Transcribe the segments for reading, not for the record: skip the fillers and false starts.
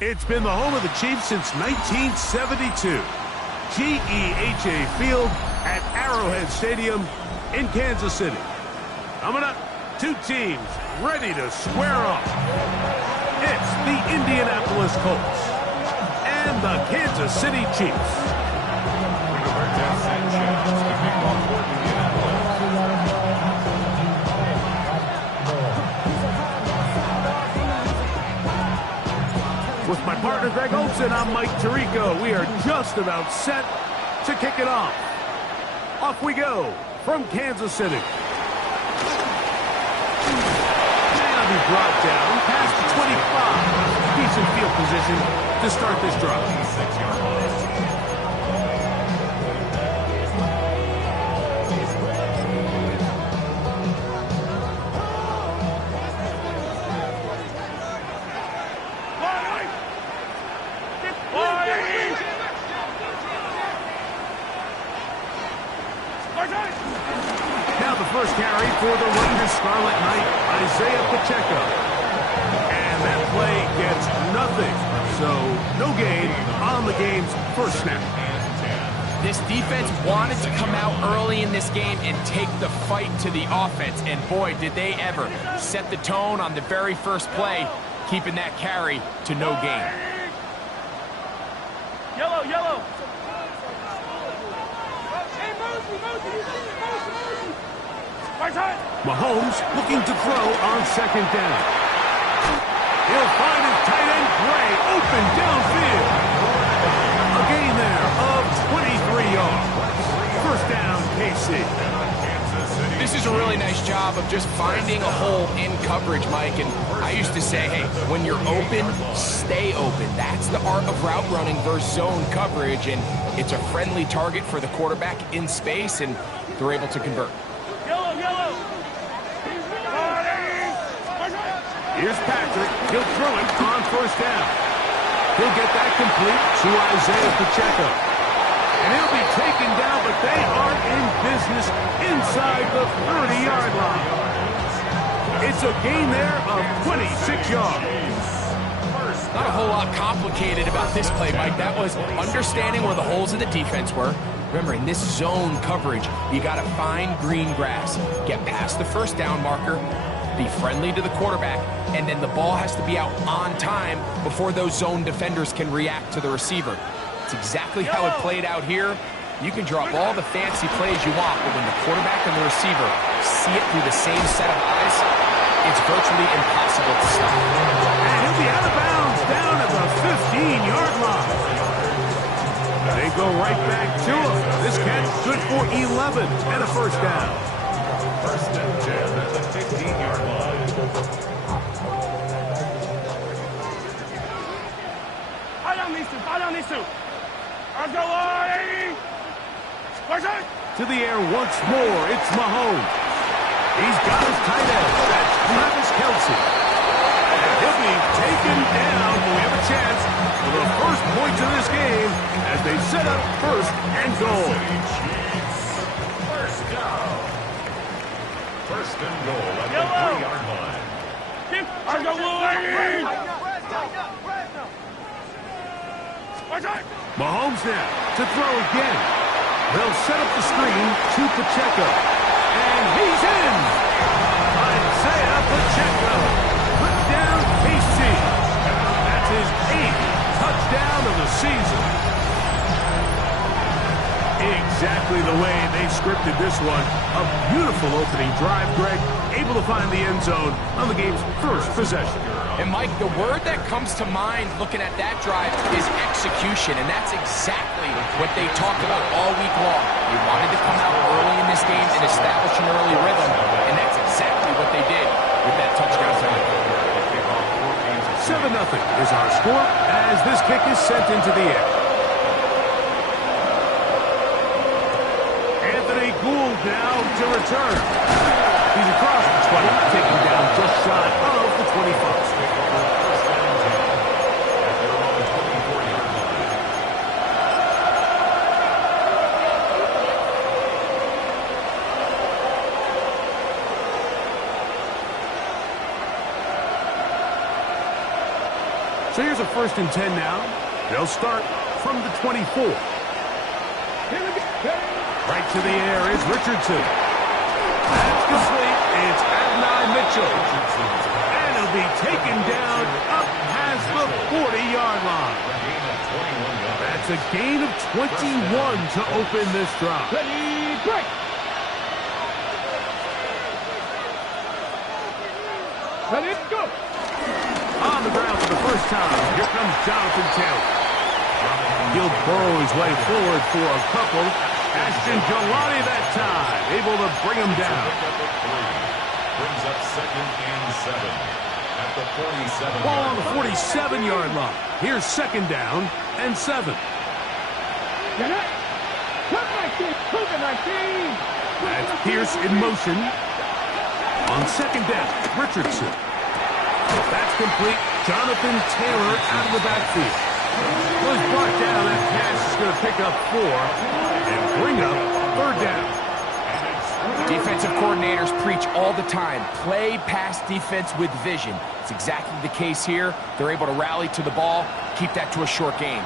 It's been the home of the Chiefs since 1972. GEHA Field at Arrowhead Stadium in Kansas City. Coming up, two teams ready to square off. It's the Indianapolis Colts and the Kansas City Chiefs. With my partner Greg Olsen, I'm Mike Tirico. We are just about set to kick it off. Off we go from Kansas City. Now be brought down past the 25. Decent field position to start this drive. Now the first carry for the Raiders Scarlet Knight, Isaiah Pacheco. And that play gets nothing. So no gain on the game's first snap. This defense wanted to come out early in this game and take the fight to the offense. And boy, did they ever set the tone on the very first play, keeping that carry to no gain. Yellow, yellow. Mahomes looking to throw on second down. He'll find his tight end Gray open downfield. A gain there of 23 yards. First down, KC. This is a really nice job of just finding a hole in coverage, Mike. And I used to say, hey, when you're open, stay open. That's the art of route running versus zone coverage. And it's a friendly target for the quarterback in space, and they're able to convert. Yellow, yellow. Here's Patrick. He'll throw it on first down. He'll get that complete to Isaiah Pacheco. And he'll be taken down, but they are in business inside the 30-yard line. It's a gain there of 26 yards. Not a whole lot complicated about this play, Mike. That was understanding where the holes in the defense were. Remember, in this zone coverage, you got to find green grass, get past the first down marker, be friendly to the quarterback, and then the ball has to be out on time before those zone defenders can react to the receiver. It's exactly how it played out here. You can draw up all the fancy plays you want, but when the quarterback and the receiver see it through the same set of eyes, it's virtually impossible to stop. And he'll be out of bounds down at the 15-yard line. They go right back to him. This catch good for 11 and a first down. First and 10 at the 15-yard line. Fire on these two. I'll go on. To the air once more, it's Mahomes. He's got his tight end. That's Travis Kelce. And he'll be taken down. We have a chance for the first points of this game as they set up first and goal. First down. First and goal at the 3-yard line. I'll go on. Mahomes now to throw again. They'll set up the screen to Pacheco. And he's in. Isaiah Pacheco. Put down KC. That's his 8th touchdown of the season. Exactly the way they scripted this one. A beautiful opening drive, Greg. Able to find the end zone on the game's first possession. And Mike, the word that comes to mind looking at that drive is execution, and that's exactly what they talked about all week long. They wanted to come out early in this game and establish an early rhythm, and that's exactly what they did with that touchdown. 7-0 is our score as this kick is sent into the air. Anthony Gould now to return. He's across the 20, taking down just shy of the 25. So here's a 1st and 10 now. They'll start from the 24. Right to the air is Richardson. That's complete. It's Adonai Mitchell. And he'll be taken down up past the 40-yard line. That's a gain of 21 to open this drive. Ready, break. Ready, go. On the ground for the first time, here comes Jonathan Taylor. He'll burrow his way forward for a couple. Ashton Jelani that time, able to bring him down. Brings up 2nd and 7 at the 47. Ball on the 47-yard line. Here's 2nd down and 7. Get it. Cut 19. Cook 19. That's Pierce in motion. On 2nd down, Richardson. That's complete. Jonathan Taylor out of the backfield. Was brought down. That pass is going to pick up 4 and bring up 3rd down. Defensive coordinators preach all the time, play pass defense with vision. It's exactly the case here. They're able to rally to the ball, keep that to a short game.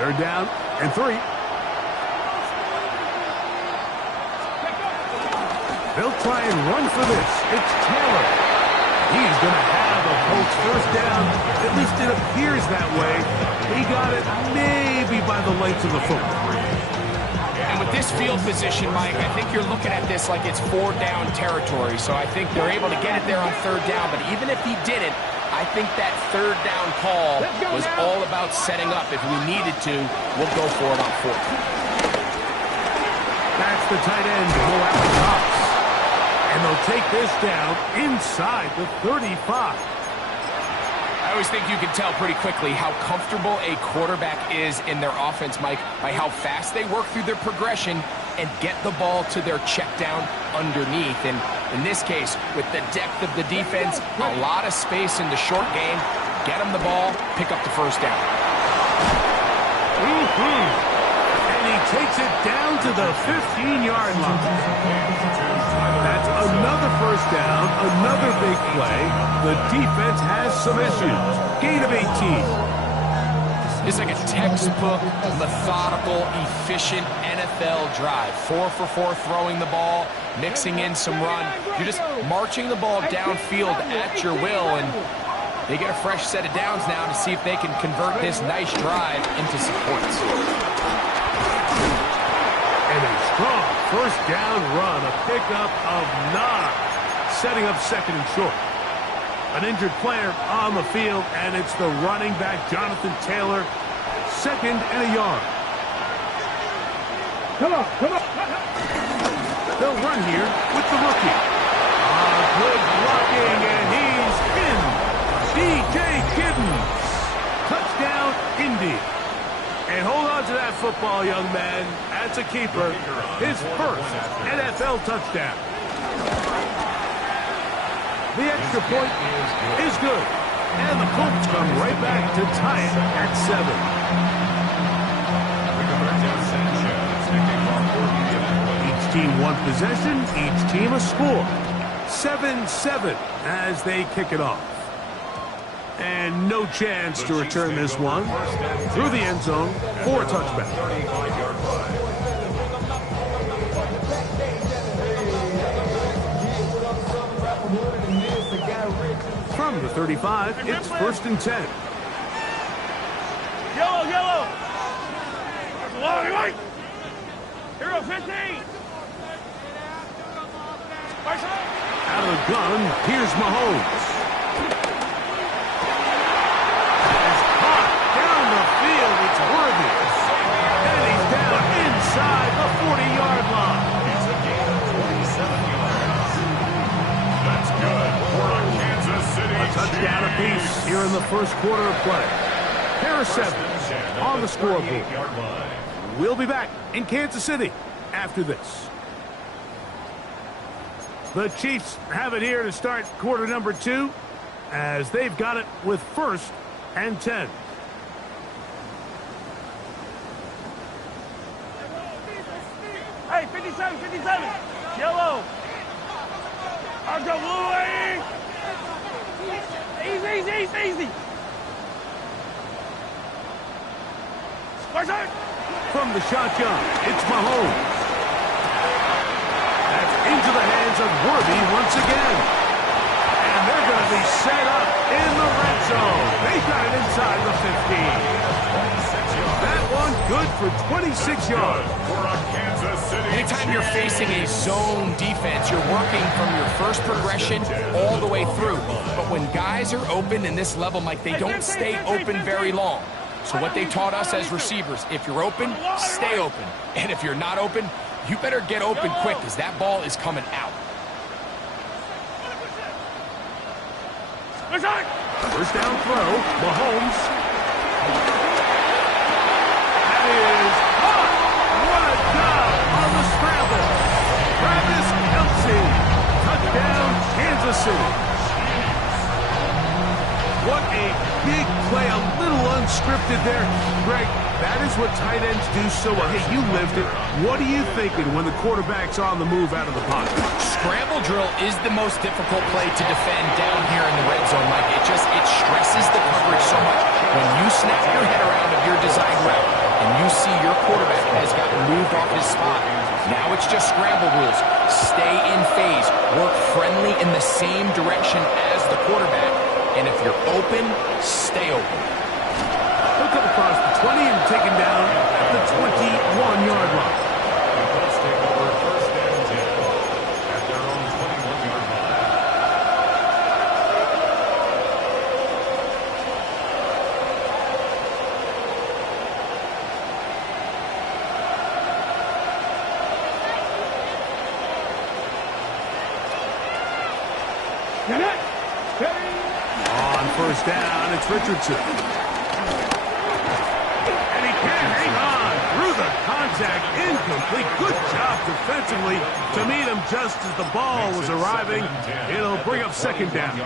3rd down and 3. They'll try and run for this. It's Taylor. He's going to have a Colts 1st down. At least it appears that way. He got it maybe by the length of the football. And with this field position, Mike, I think you're looking at this like it's 4-down territory. So I think they're able to get it there on 3rd down. But even if he didn't, I think that 3rd down call was all about setting up. If we needed to, we'll go for it on 4th. That's the tight end, Moab Cox. And they'll take this down inside the 35. I always think you can tell pretty quickly how comfortable a quarterback is in their offense, Mike, by how fast they work through their progression and get the ball to their check down underneath. And in this case, with the depth of the defense, a lot of space in the short game, get them the ball, pick up the 1st down. And he takes it down to the 15-yard line. That's another 1st down, another big play. The defense has some issues. Gain of 18. It's like a textbook, methodical, efficient NFL drive. 4 for 4 throwing the ball, mixing in some run. You're just marching the ball downfield at your will, and they get a fresh set of downs now to see if they can convert this nice drive into some points. And a strong 1st down run, a pickup of 9, setting up 2nd and short. An injured player on the field, and it's the running back, Jonathan Taylor, 2nd and a yard. Come on, come on. They'll run here with the rookie. Good blocking, and he's in. DJ Giddens. Touchdown, Indy. And hold on to that football, young man. That's a keeper. His 1st NFL touchdown. The extra point is good. And the Colts come right back to tie it at 7. Each team one possession, each team a score. 7-7 as they kick it off. And no chance to return this one through the end zone for a touchback. From the 35, it's 1st and 10. Yellow, yellow. Long right. Hero 15. Out of the gun, here's Mahomes. It's caught down the field. It's Worthy. And he's down inside the 40-yard line. It's a gain of 27 yards. That's good for a Kansas City A touchdown apiece here in the 1st quarter of play. Pair of 7 on the scoreboard. We'll be back in Kansas City after this. The Chiefs have it here to start quarter number 2 as they've got it with 1st and 10. Hey, 57, 57. Yellow. I'll go blue. Easy. Easy, easy, easy. Where's it? From the shotgun, it's Mahomes. That's into the hands of Worthy once again. And they're going to be set up in the red zone. They got it inside the 15. That one good for 26 yards. For a Kansas City Anytime you're facing a zone defense, you're working from your first progression all the way through. But when guys are open in this level, Mike, they don't stay open very long. So what they taught us as receivers, if you're open, stay open. And if you're not open, you better get open quick because that ball is coming out. First down throw, Mahomes. That is caught. What a job on the scramble. Travis Kelce. Touchdown, Kansas City. What a big play, a little unscripted there. Greg, that is what tight ends do so well. Hey, you lived it. What are you thinking when the quarterback's on the move out of the pocket? Scramble drill is the most difficult play to defend down here in the red zone, Mike. It stresses the coverage so much. When you snap your head around of your designed route and you see your quarterback has gotten moved off his spot, now it's just scramble rules. Stay in phase. Work friendly in the same direction as the quarterback. And if you're open, stay open. He'll come across the 20 and taken down at the 21-yard line. Let's take over first and 10 at their own 21-yard line. On first down, it's Richardson. And he can't hang on through the contact. Incomplete. Good job defensively to meet him just as the ball was arriving. It'll bring up second down.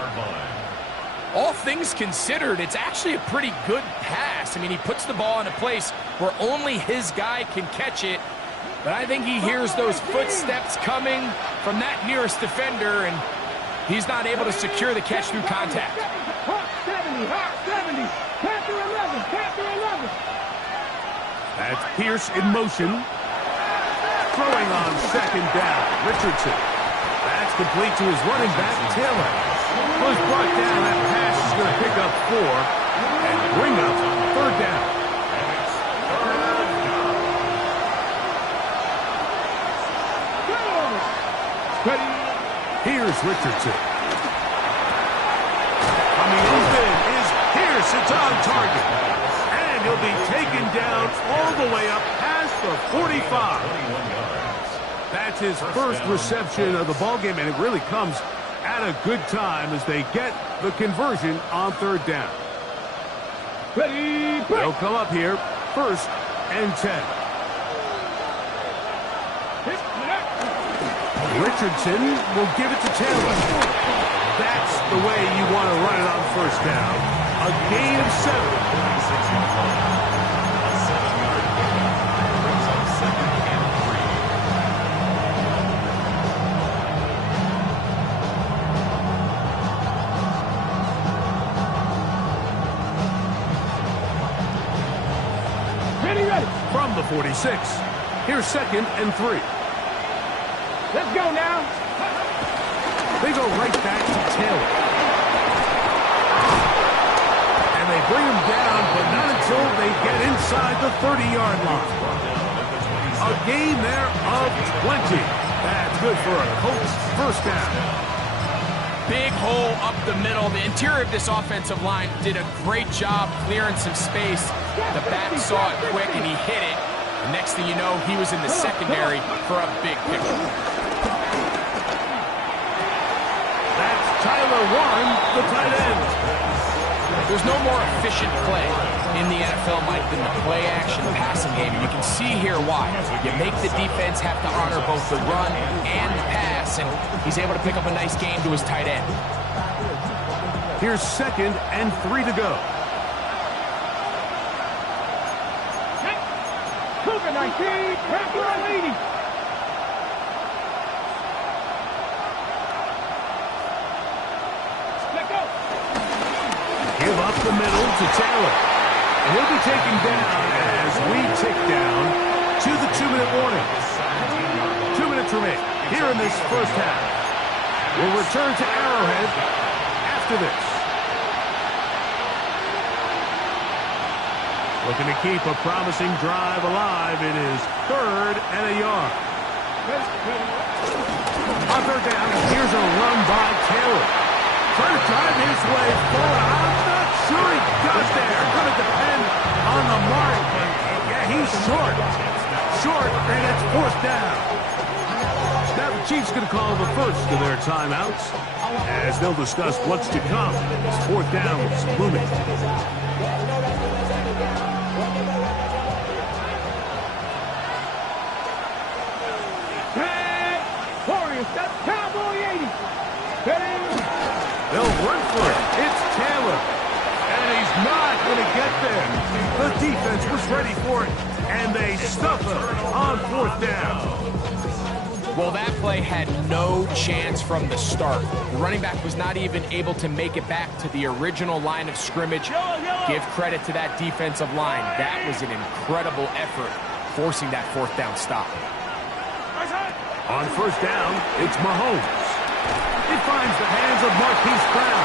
All things considered, it's actually a pretty good pass. I mean, he puts the ball in a place where only his guy can catch it. But I think he hears those footsteps coming from that nearest defender, and he's not able to secure the catch through contact. 70, 70, Panther 11, Panther 11. That's Pierce in motion. Throwing on second down, Richardson. That's complete to his running back, Taylor. Was brought down. That pass is going to pick up 4 and bring up third down. Here's Richardson. Coming open is Pierce. It's on target. And he'll be taken down all the way up past the 45. That's his first reception of the ballgame, and it really comes at a good time as they get the conversion on third down. They'll come up here, first and 10. Richardson will give it to Taylor. That's the way you want to run it on first down. A gain of 7. Ready. From the 46, here's second and 3. Let's go now. They go right back to Taylor. And they bring him down, but not until they get inside the 30-yard line. A gain there of 20. That's good for a Colts first down. Big hole up the middle. The interior of this offensive line did a great job clearing some space. The back saw it quick, and he hit it. The next thing you know, he was in the secondary for a big pickup. Tyler Warren, the tight end. There's no more efficient play in the NFL, Mike, than the play-action passing game. And you can see here why. You make the defense have to honor both the run and the pass, and he's able to pick up a nice game to his tight end. Here's second and 3 to go. Cougar 19, Panther 80. Give up the middle to Taylor. And he'll be taken down as we tick down to the 2-minute warning. 2 minutes remain here in this first half. We'll return to Arrowhead after this. Looking to keep a promising drive alive. It is 3rd and a yard. On 3rd down, here's a run by Taylor. Trying to drive his way forward. I'm not sure he got there. Going to depend on the mark. Yeah, he's short. Short, and it's 4th down. Now the Chiefs going to call the first of their timeouts as they'll discuss what's to come. It's 4th down. It's looming. That's Cowboy 80. They'll run for it. It's Taylor. And he's not going to get there. The defense was ready for it, and they stuff him on 4th down. Well, that play had no chance from the start. The running back was not even able to make it back to the original line of scrimmage. Give credit to that defensive line. That was an incredible effort, forcing that 4th down stop. On 1st down, it's Mahomes. He finds the hands of Marquise Brown.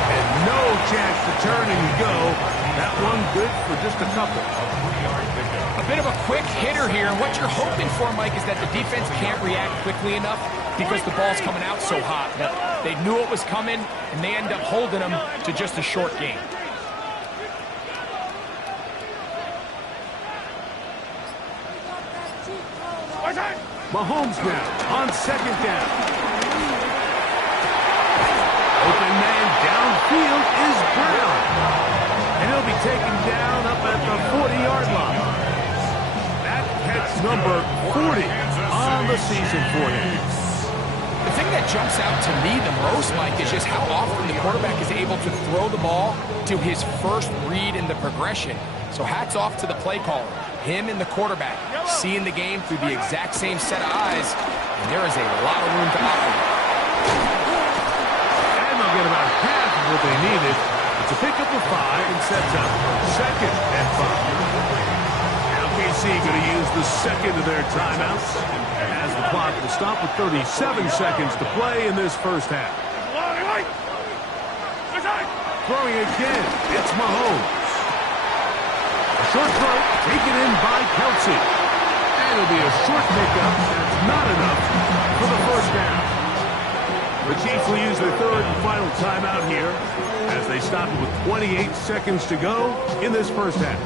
And no chance to turn and go. That one good for just a couple. A bit of a quick hitter here. And what you're hoping for, Mike, is that the defense can't react quickly enough because the ball's coming out so hot. But they knew it was coming, and they end up holding them to just a short game. Mahomes now on 2nd down. Open man downfield is Brown. And he'll be taken down up at the 40-yard line. That catch number 40 on the season for him. The thing that jumps out to me the most, Mike, is just how often the quarterback is able to throw the ball to his first read in the progression. So hats off to the play caller. Him and the quarterback seeing the game through the exact same set of eyes, and there is a lot of room to operate. And they'll get about half of what they needed. It's a pickup of 5 and sets up 2nd and 5. Now KC going to use the second of their timeouts as the clock will stop with 37 seconds to play in this first half. Throwing again, it's Mahomes. Short throw taken in by Kelsey. And it'll be a short pickup. That's not enough for the 1st down. The Chiefs will use their 3rd and final timeout here as they stop it with 28 seconds to go in this first half.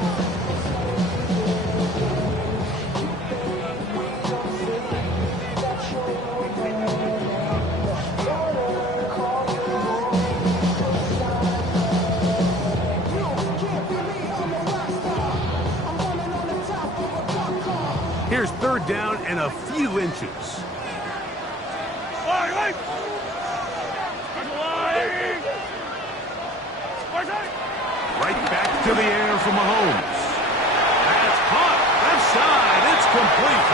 Here's 3rd down and a few inches. Right back to the air for Mahomes. That's caught. Left side. It's complete.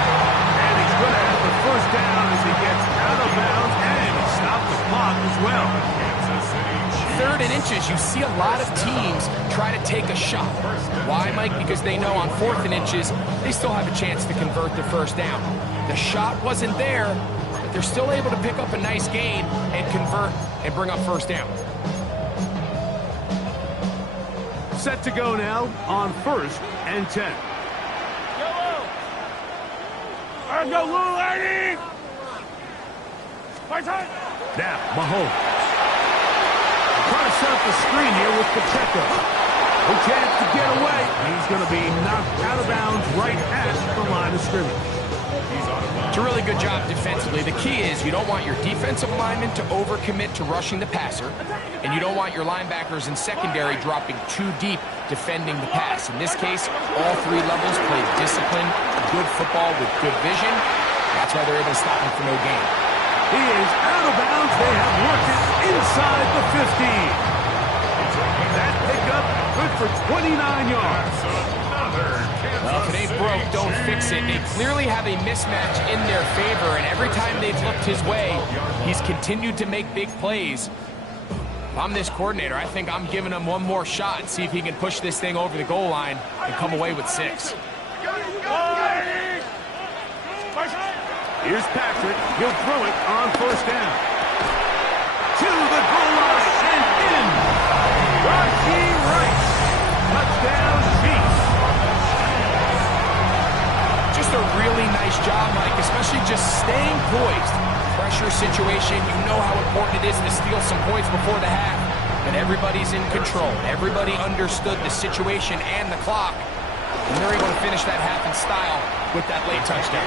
And he's going to have the 1st down as he gets out of bounds. And he stopped the clock as well. 3rd and inches, you see a lot of teams try to take a shot. Why, Mike? Because they know on 4th and inches, they still have a chance to convert the 1st down. The shot wasn't there, but they're still able to pick up a nice gain and convert and bring up 1st down. Set to go now on 1st and 10. Let's go, Lou, Eddie! Now, Mahomes. Trying to set up the screen here with Pacheco. No chance to get away. He's going to be knocked out of bounds right at the line of scrimmage. It's a really good job defensively. The key is you don't want your defensive linemen to overcommit to rushing the passer, and you don't want your linebackers and secondary dropping too deep defending the pass. In this case, all 3 levels played disciplined, good football with good vision. That's why they're able to stop him for no gain. He is out of bounds. They have worked it inside the 15. That pickup good for 29 yards. Well, if it ain't broke, don't fix it. They clearly have a mismatch in their favor, and every time they've looked his way, he's continued to make big plays. If I'm this coordinator, I think I'm giving him one more shot and see if he can push this thing over the goal line and come away with 6. Here's Patrick. He'll throw it on first down. To the goal line and in. Rashee Rice. Touchdown, Chiefs. Just a really nice job, Mike, especially just staying poised. Pressure situation, you know how important it is to steal some points before the half. But everybody's in control. Everybody understood the situation and the clock. And they're able to finish that half in style with that late touchdown.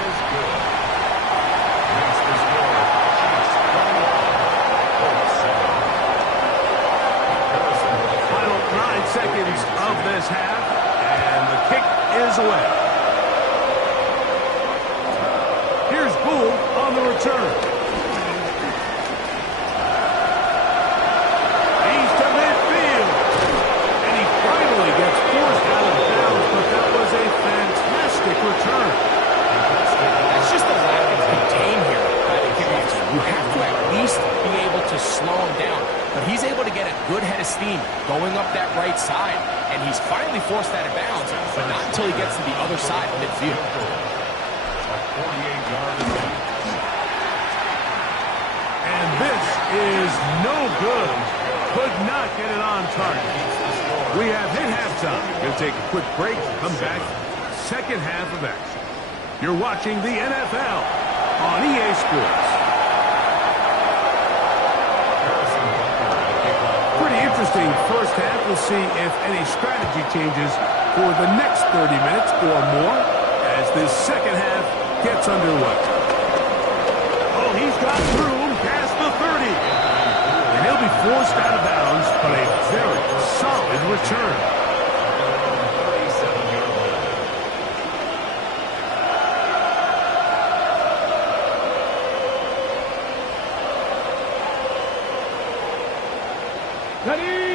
Final 9 seconds of this half, and the kick is away. Here's Gould on the return. He's to midfield. And he finally gets forced out of bounds, but that was a fantastic return. That's just a lack of contain here by the kicker. You have to at least be able to slow him down. But he's able to get a good head of steam going up that right side. And he's finally forced out of bounds, but not until he gets to the other side of midfield. And this is no good. Could not get it on target. We have hit halftime. We'll take a quick break. Come back. Second half of action. You're watching the NFL on EA Sports. Pretty interesting first half. We'll see if any strategy changes for the next 30 minutes or more as this second half gets underway. Oh, he's got room past the 30. And he'll be forced out of bounds, but a very solid return.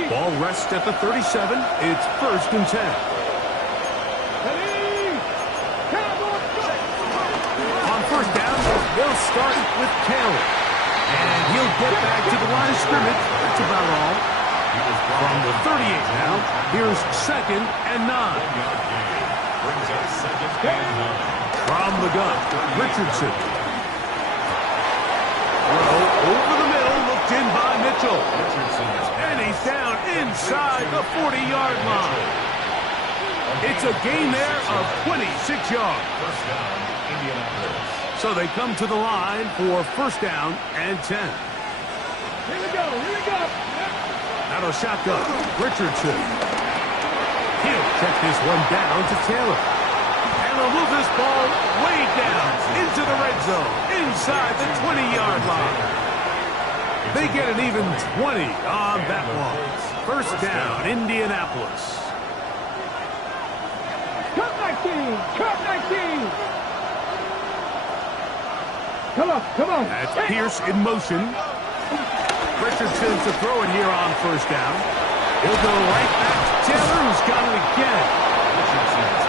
Ball rests at the 37. It's 1st and 10. On first down, they'll start with Taylor. And he'll get back to the line of scrimmage. That's about all. From the 38 now, here's 2nd and 9. From the gun, Richardson. Throw over the middle, looked in by Mitchell. And he's down inside the 40-yard line. It's a gain there of 26 yards. So they come to the line for 1st down and 10. Here we go. Out of shotgun, Richardson. He'll check this one down to Taylor. And they'll move this ball way down into the red zone, inside the 20-yard line. They get an even 20 on that one. 1st down, Indianapolis. Cut 19. Come on. That's Pierce in motion. Richardson to throw it here on 1st down. He'll go right back to Taylor, who's got it again.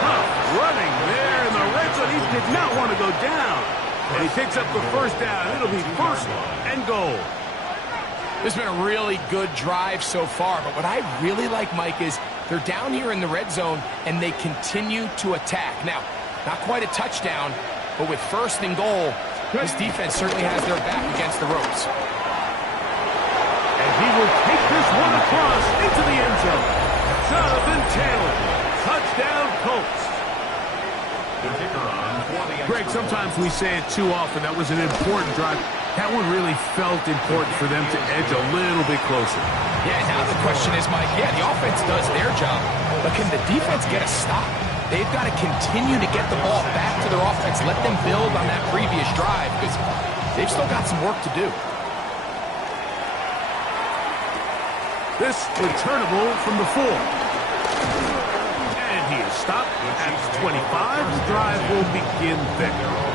Tough running there in the red zone. He did not want to go down. And he picks up the 1st down. It'll be 1st and goal. This has been a really good drive so far, but what I really like, Mike, is they're down here in the red zone, and they continue to attack. Now, not quite a touchdown, but with 1st and goal, this defense certainly has their back against the ropes. And he will take this one across into the end zone. Jonathan Taylor, touchdown Colts. Greg, sometimes we say it too often. That was an important drive. That one really felt important for them to edge a little bit closer. Yeah, now the question is, Mike, the offense does their job, but can the defense get a stop? They've got to continue to get the ball back to their offense, let them build on that previous drive, because they've still got some work to do. This returnable from the 4. And he is stopped at 25. The drive will begin there.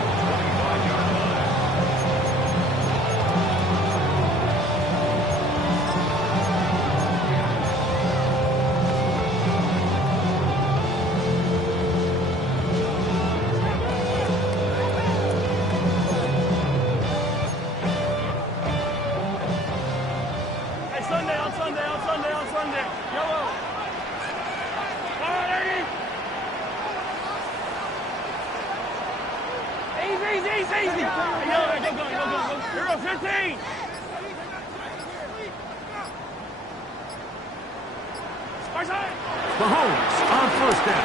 run there. Yellow. Easy. Yellow, go. Here we go, 15. Mahomes on first down.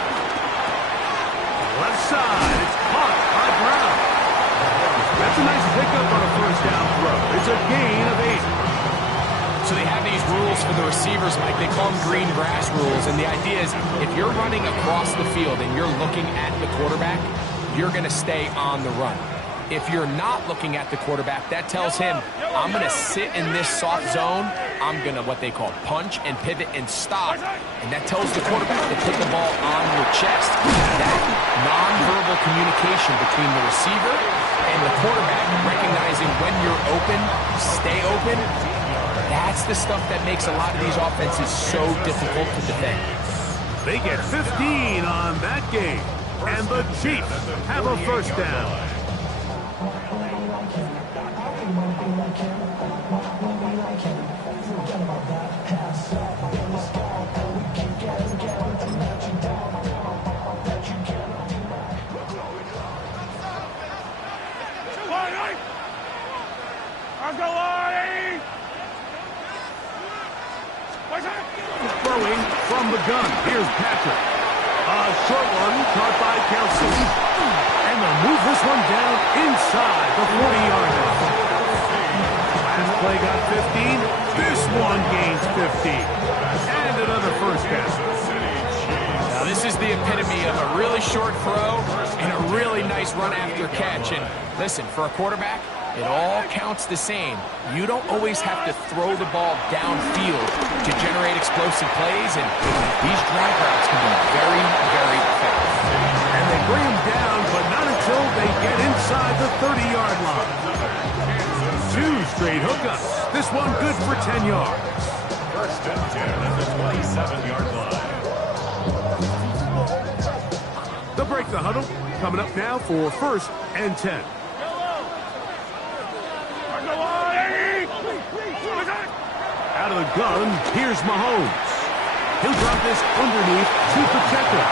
Left side, it's caught by Brown. That's a nice pickup on a first down throw. It's a gain of 8. So they have these rules for the receivers, Mike. They call them green grass rules. And the idea is if you're running across the field and you're looking at the quarterback, you're going to stay on the run. If you're not looking at the quarterback, that tells him, I'm going to sit in this soft zone. I'm going to what they call punch and pivot and stop. And that tells the quarterback to put the ball on your chest. That nonverbal communication between the receiver and the quarterback, recognizing when you're open, stay open, that's the stuff that makes a lot of these offenses so difficult to defend. They get 15 on that game. And the Chiefs have a first down. Throwing from the gun. Here's Patrick. A short one caught by Kelsey. And they'll move this one down inside the 40-yard line. Last play got 15. This one gains 15. And another first down. Now this is the epitome of a really short throw and a really nice run after catch. And listen, for a quarterback, it all counts the same. You don't always have to throw the ball downfield to generate explosive plays, and these drag routes can be very, very effective. And they bring him down, but not until they get inside the 30-yard line. 2 straight hookups. This one good for 10 yards. First and 10 at the 27-yard line. They'll break the huddle. Coming up now for first and 10. Out of the gun, here's Mahomes. He'll drop this underneath to Pacheco.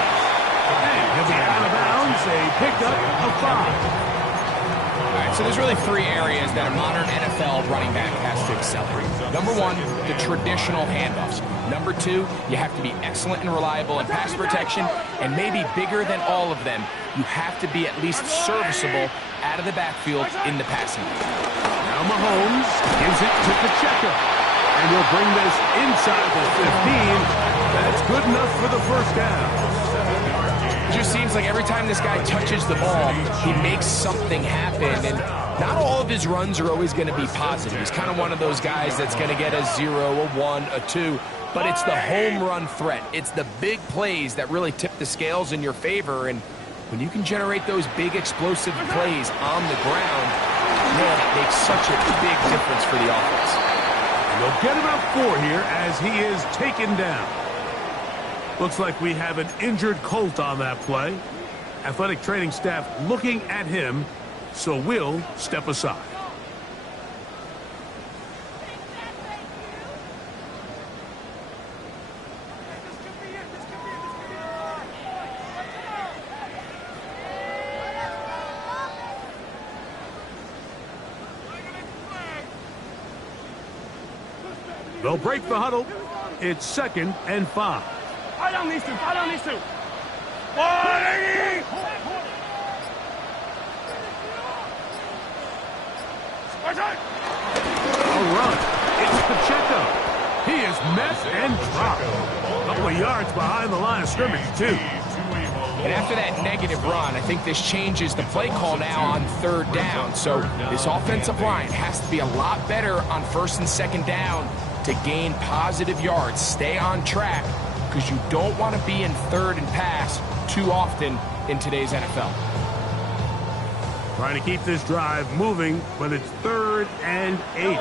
And he'll be out of bounds, a pickup of 5. All right, so there's really 3 areas that a modern NFL running back has to excel in. Number 1, the traditional handoffs. Number 2, you have to be excellent and reliable in pass protection. And maybe bigger than all of them, you have to be at least serviceable out of the backfield in the passing game. Now Mahomes gives it to Pacheco. And he'll bring this inside the 15. That's good enough for the first down. It just seems like every time this guy touches the ball, he makes something happen. And not all of his runs are always going to be positive. He's kind of one of those guys that's going to get a 0, a 1, a 2. But it's the home run threat. It's the big plays that really tip the scales in your favor. And when you can generate those big explosive plays on the ground, man, it makes such a big difference for the offense. They'll get about 4 here as he is taken down. Looks like we have an injured Colt on that play. Athletic training staff looking at him, so we'll step aside. They'll break the huddle. It's 2nd and 5. Fight on these 2. 180! A run. It's Pacheco. He is met and dropped. A couple of yards behind the line of scrimmage, too. And after that negative run, I think this changes the play call now on 3rd down. So this offensive line has to be a lot better on 1st and 2nd down to gain positive yards. Stay on track because you don't want to be in 3rd and pass too often in today's NFL. Trying to keep this drive moving, but it's 3rd and 8.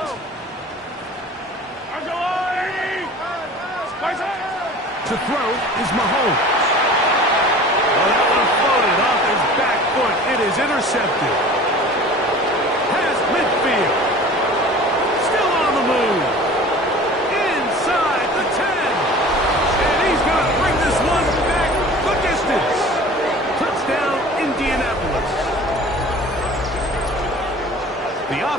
To throw is Mahomes. Well, that one floated off his back foot. It is intercepted. Past midfield. Still on the move. Inside the 10.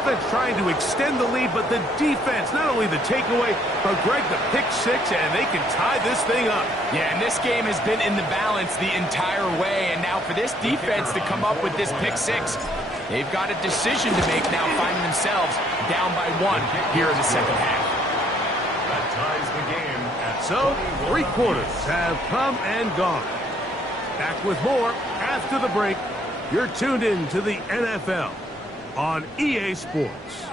offense trying to extend the lead, but the defense, not only the takeaway, but Greg, the pick six, and they can tie this thing up. Yeah, and this game has been in the balance the entire way, and now for this defense to come up with this pick six, they've got a decision to make now, finding themselves down by 1 here in the second half. That ties the game at So, 3 quarters have come and gone. Back with more after the break. You're tuned in to the NFL on EA Sports.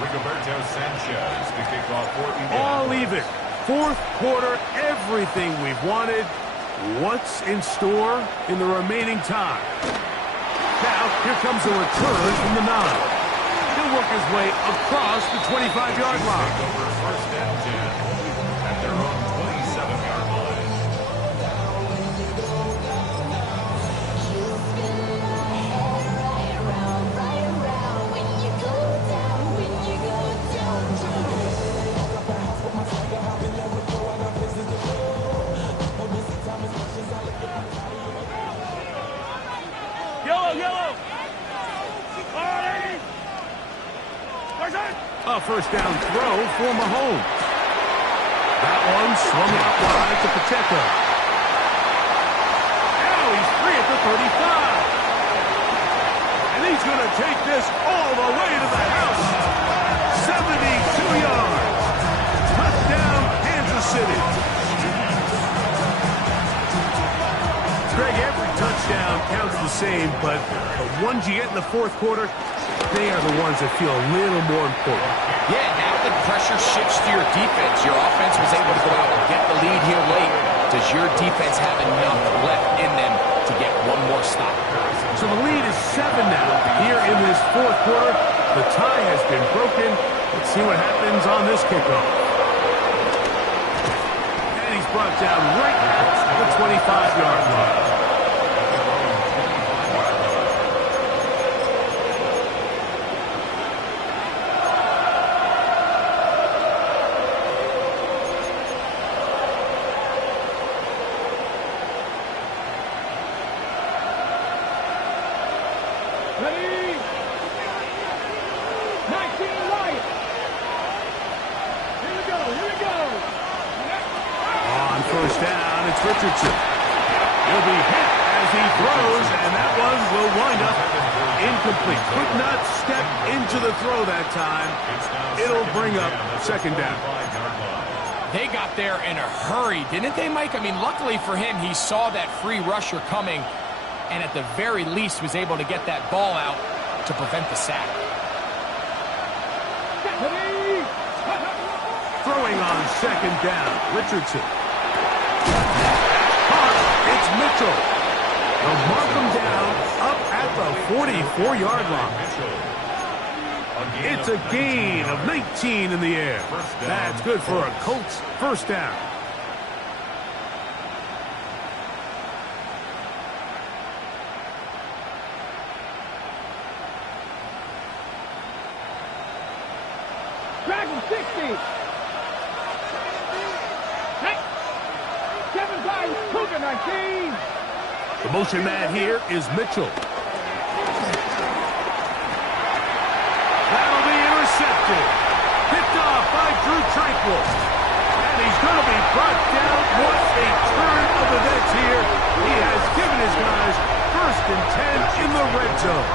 Rigoberto Sanchez to kick off for Indianapolis. All even. 4th quarter, everything we've wanted. What's in store in the remaining time? Now, here comes a return from the 9. He'll work his way across the 25-yard line. Take over 1st and 10 at their own 27-yard line. Yellow. A 1st down throw for Mahomes. That one swung out wide to Pacheco. Now he's free at the 35. And he's going to take this all the way to the house. 72 yards. Touchdown, Kansas City. Greg, every touchdown counts the same, but the ones you get in the 4th quarter, they are the ones that feel a little more important. Yeah, now the pressure shifts to your defense. Your offense was able to go out and get the lead here late. Does your defense have enough left in them to get one more stop? So the lead is 7 now here in this 4th quarter. The tie has been broken. Let's see what happens on this kickoff. And he's brought down right at the 25-yard line. Ready? 19 right. Here we go. On 1st down, it's Richardson. He'll be hit as he throws, and that one will wind up incomplete. Could not step into the throw that time. It'll bring up 2nd down. They got there in a hurry, didn't they, Mike? I mean, luckily for him, he saw that free rusher coming, and at the very least was able to get that ball out to prevent the sack. Throwing on 2nd down, Richardson. It's Mitchell. They'll mark him down up at the 44-yard line. It's a gain of 19 in the air. That's good for a Colts 1st down. Dragon 60. Kevin Bynes, Cougar 19. The motion man here is Mitchell. That'll be intercepted. Picked off by Drew Tranquill. And he's going to be brought down. What a turn of events here. He has given his guys 1st and 10 in the red zone.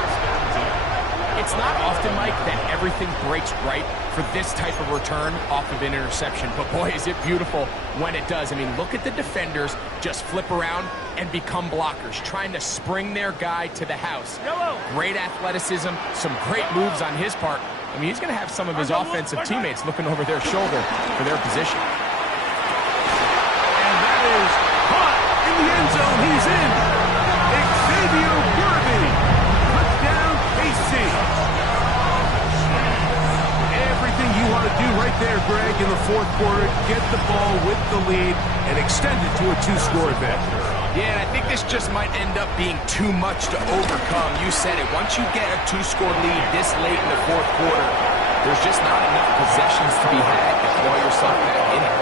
It's not often, Mike, that everything breaks right for this type of return off of an interception. But, boy, is it beautiful when it does. I mean, look at the defenders just flip around and become blockers, trying to spring their guy to the house. Great athleticism, some great moves on his part. I mean, he's going to have some of his offensive teammates looking over their shoulder for their position. And that is caught in the end zone. He's in. Xavier Worthy. Touchdown, KC. Everything you want to do right there, Greg, in the 4th quarter, get the ball with the lead and extend it to a 2-score advantage. Yeah, and I think this just might end up being too much to overcome. You said it. Once you get a 2-score lead this late in the 4th quarter, there's just not enough possessions to be had to claw yourself back in it.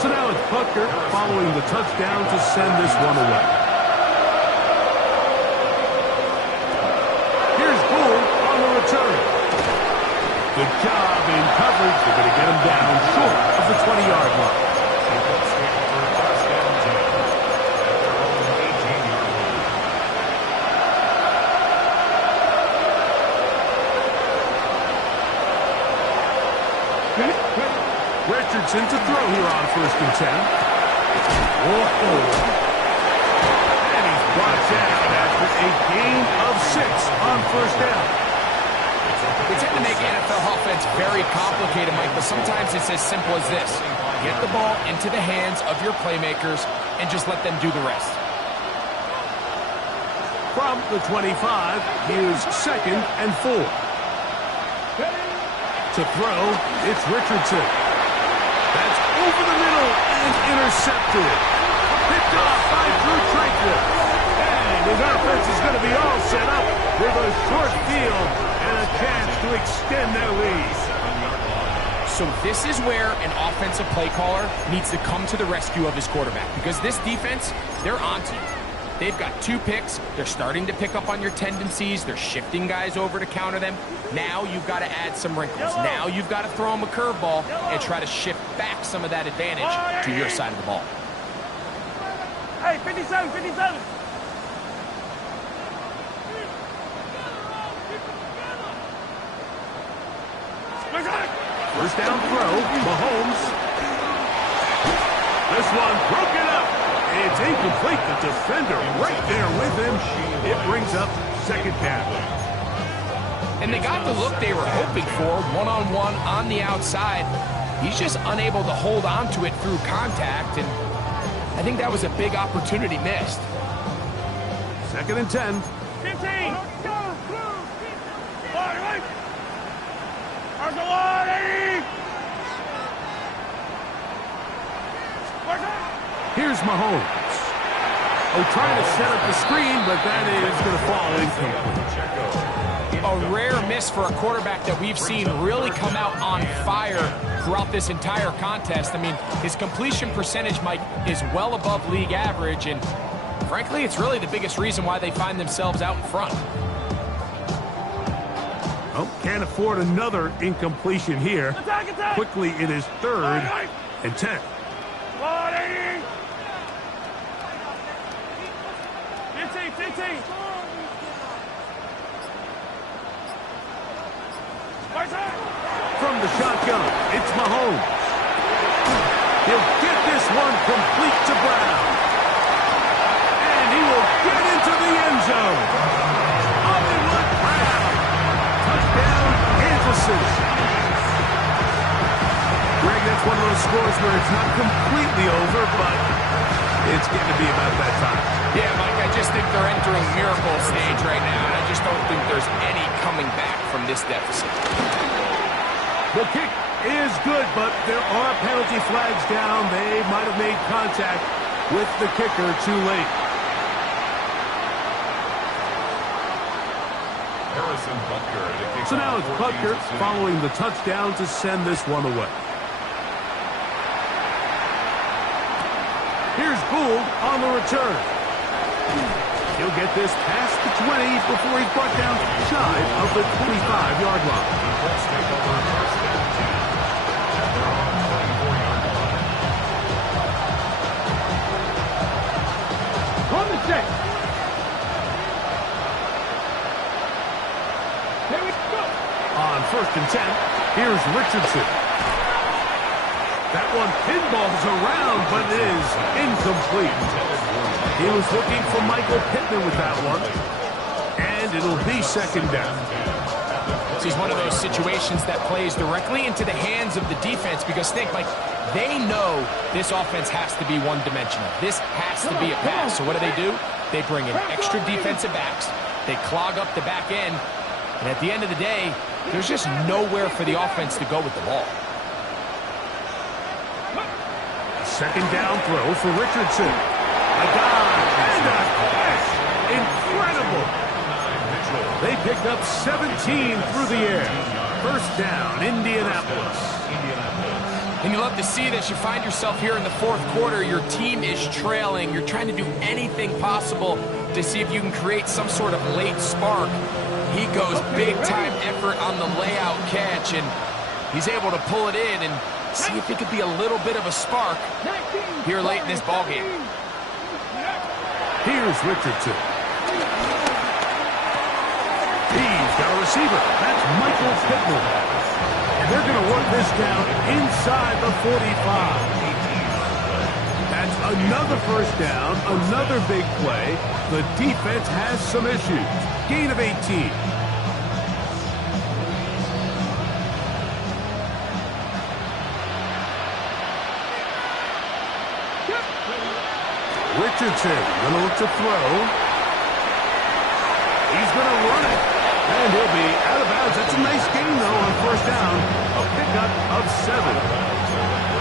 So now a Butker following the touchdown to send this one away. Here's Gould on the return. Good job in coverage. They're going to get him down short of the 20-yard line. Richardson to throw here on 1st and 10. Whoa. And he's brought down after a gain of 6 on 1st down. We tend to make NFL offense very complicated, Mike, but sometimes it's as simple as this. Get the ball into the hands of your playmakers and just let them do the rest. From the 25, here's 2nd and 4. To throw, it's Richardson. That's over the middle and intercepted. Picked off by Drew Tranquill. And his offense is going to be all set up with a short field and a chance to extend their lead. So this is where an offensive play caller needs to come to the rescue of his quarterback, because this defense, they're onto you. They've got 2 picks. They're starting to pick up on your tendencies. They're shifting guys over to counter them. Now you've got to add some wrinkles. Now you've got to throw them a curveball and try to shift back some of that advantage to your side of the ball. Hey, 57, 57. First down throw, Mahomes. This one broken up. It's incomplete. The defender right there with him. It brings up 2nd down. And they got the look they were hoping for, one-on-one on the outside. He's just unable to hold on to it through contact, and I think that was a big opportunity missed. 2nd and 10. 15. Here's Mahomes. Oh, trying to set up the screen, but that is going to fall incomplete. A rare miss for a quarterback that we've seen really come out on fire throughout this entire contest. I mean, his completion percentage, Mike, is well above league average, and frankly, it's really the biggest reason why they find themselves out in front. Oh, can't afford another incompletion here. Attack. Quickly, it is 3rd and 10. 15. From the shotgun, it's Mahomes. He'll get this one complete to Brown. And he will get into the end zone. Hollywood Brown. Touchdown, Kansas City. Greg, that's one of those scores where it's not completely over, but it's getting to be about that time. Yeah, Mike, I just think they're entering miracle stage right now, and I just don't think there's any coming back from this deficit. The kick is good, but there are penalty flags down. They might have made contact with the kicker too late. Harrison Butker to kick So now off it's for Butker Kansas City. following the touchdown to send this one away. Here's Gould on the return. He'll get this past the 20 before he's brought down shy of the 25-yard line. Let's take over 1st and 10. At their own 24-yard line. On the check. Here we go. On 1st and 10, here's Richardson. That one pinballs around, but it is incomplete. He was looking for Michael Pittman with that one, and it'll be 2nd down. So he's one of those situations that plays directly into the hands of the defense, because think, Mike, they know this offense has to be one-dimensional. This has to be a pass. So what do? They bring in extra defensive backs. They clog up the back end, and at the end of the day, there's just nowhere for the offense to go with the ball. 2nd down throw for Richardson. A dive and a catch. Incredible. They picked up 17 through the air. 1st down, Indianapolis. And you love to see this. You find yourself here in the fourth quarter. Your team is trailing. You're trying to do anything possible to see if you can create some sort of late spark. He goes big-time effort on the layout catch, and he's able to pull it in and see if it could be a little bit of a spark here late in this ballgame. Here's Richardson. He's got a receiver. That's Michael Pittman. And they're going to work this down inside the 45. That's another first down, another big play. The defense has some issues. Gain of 18. Richardson going to look to throw. He's going to run it. And he'll be out of bounds. That's a nice gain, though, on first down. A pickup of 7.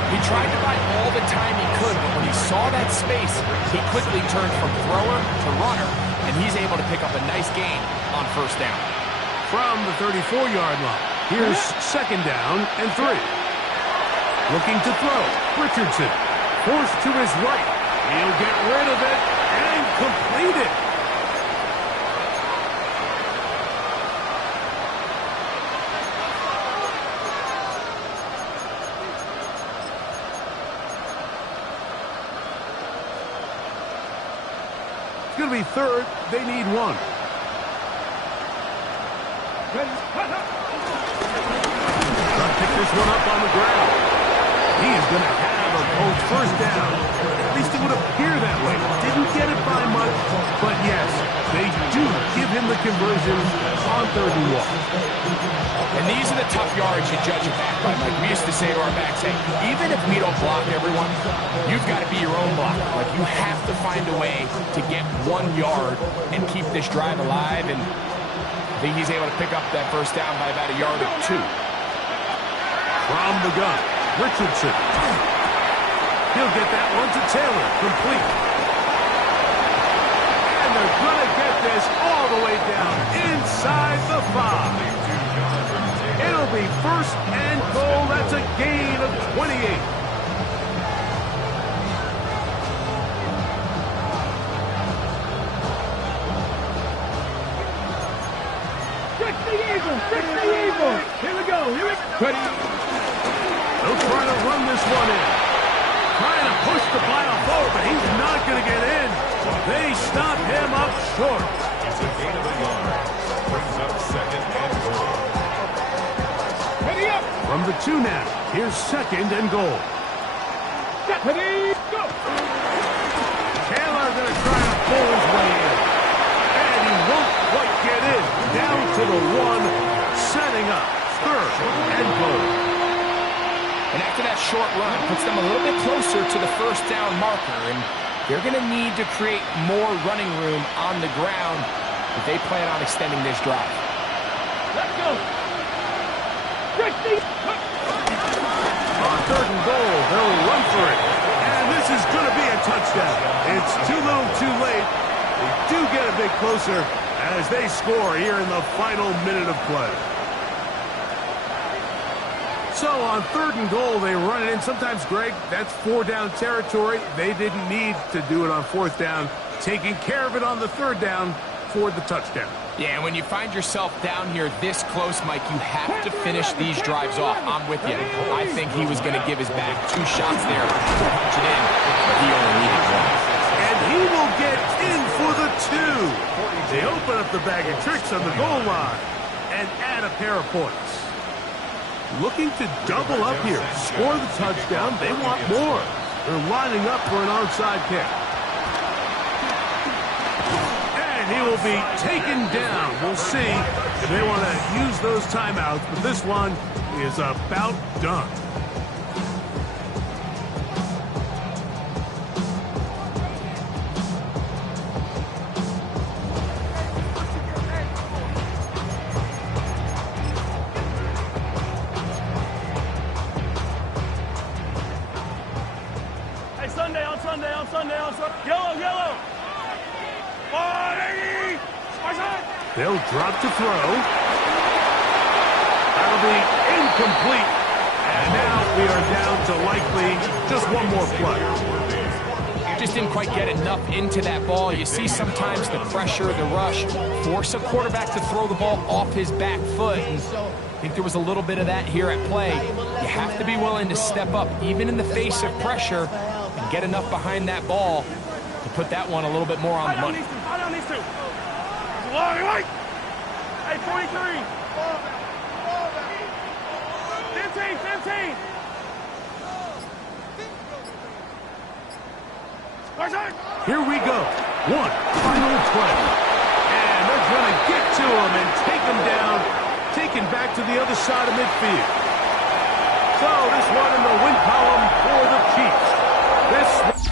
He tried to buy all the time he could, but when he saw that space, he quickly turned from thrower to runner, and he's able to pick up a nice gain on first down. From the 34-yard line, here's second down and 3. Looking to throw. Richardson forced to his right. He'll get rid of it and complete it. It's going to be third. They need 1. Trying to pick this one up on the ground. He is going to have a coach first down. At least it would appear that way. Didn't get it by much, but yes, they do give him the conversion on 3rd and 1. And these are the tough yards you judge it back by. Like we used to say to our backs, hey, even if we don't block everyone, you've got to be your own blocker. Like you have to find a way to get 1 yard and keep this drive alive. And I think he's able to pick up that first down by about a yard or 2. From the gun, Richardson. He'll get that one to Taylor, complete. And they're going to get this all the way down inside the 5. It'll be first and goal. That's a gain of 28. Fix the Eagles! Fix the Eagles! Here we go! Here we go! Ready? They'll try to run this one in. Trying to push the pile forward, but he's not going to get in. They stop him up short. It's a gain of a yard. Brings up second and goal. Ready up! From the 2 now, here's second and goal. Ready, go! Taylor going to try to pull his way in. And he won't quite get in. Down to the 1, setting up third and goal. And after that short run, it puts them a little bit closer to the first down marker. And they're going to need to create more running room on the ground if they plan on extending this drive. Let's go! On third and goal, they'll run for it. And this is going to be a touchdown. It's too little too late. They do get a bit closer as they score here in the final minute of play. So on third and goal, they run it in. Sometimes, Greg, that's 4-down territory. They didn't need to do it on 4th down. Taking care of it on the 3rd down for the touchdown. Yeah, and when you find yourself down here this close, Mike, you have to finish these drives off. I'm with you. I think he was going to give his back 2 shots there to punch it in, but he only needed 1. And he will get in for the 2. They open up the bag of tricks on the goal line and add a pair of points. Looking to double up here. Score the touchdown. They want more. They're lining up for an onside kick. And he will be taken down. We'll see if they want to use those timeouts, but this one is about done. Yellow! They'll drop to throw. That'll be incomplete. And now we are down to likely just one more play. Just didn't quite get enough into that ball. You see sometimes the pressure, the rush, force a quarterback to throw the ball off his back foot. And I think there was a little bit of that here at play. You have to be willing to step up, even in the face of pressure, and get enough behind that ball to put that one a little bit more on the money. Fire down these two. Wait. Hey, 23. 15. Here we go. One final play. And they're going to get to him and take him down, taken back to the other side of midfield. So this one in the win column for the Chiefs. This